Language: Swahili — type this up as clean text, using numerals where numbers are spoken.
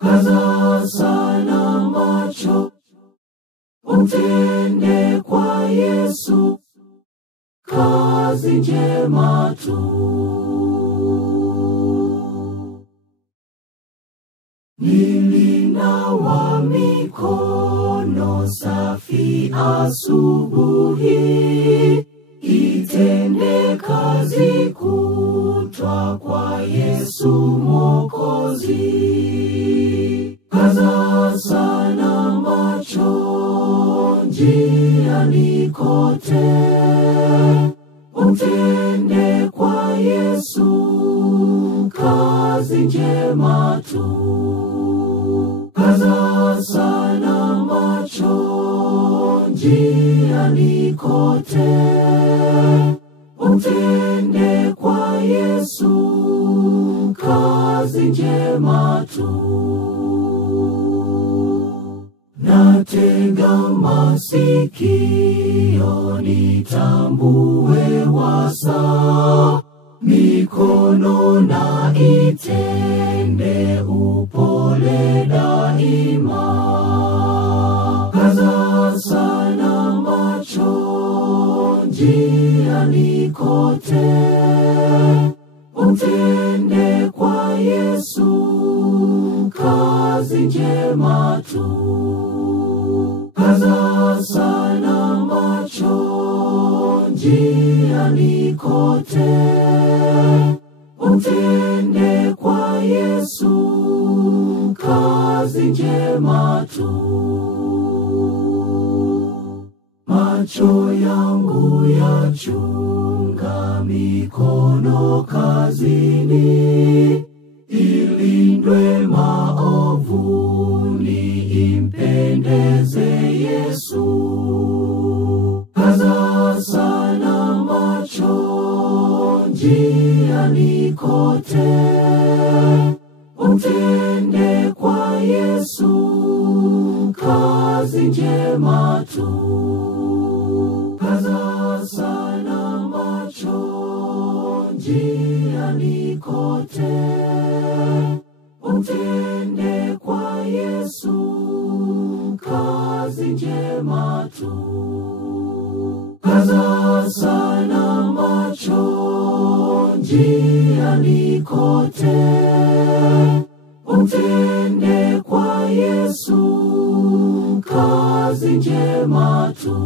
Kaza sana macho, umtende kwa Yesu kazi njema tu. Nilinawa mikono safi asubuhi, itende kazi kutwa kwa Yesu Mwokozi. Kaza sana macho njiani kote, umtende kwa Yesu kazi njema tu. Kaza sana macho njiani kote, umtende kwa Yesu kazi njema tu. Natega masikio nitambue wasaa, mikono na itende upole daima. Kaza sana macho njiani kote, umtende kwa Yesu kazi njema tu. Kaza sana macho njiani kote, umtende kwa Yesu kazi njema tu. Macho yangu yachunga mikono kazini, ilindwe maovuni, impendeze Yesu. Kaza sana macho njiani kote, umtende kwa Yesu kazi njema tu. Kaza sana macho njiani kote, umtende kwa Yesu kazi njema tu. Kaza sana macho njiani kote, umtende kwa Yesu kazi njema tu.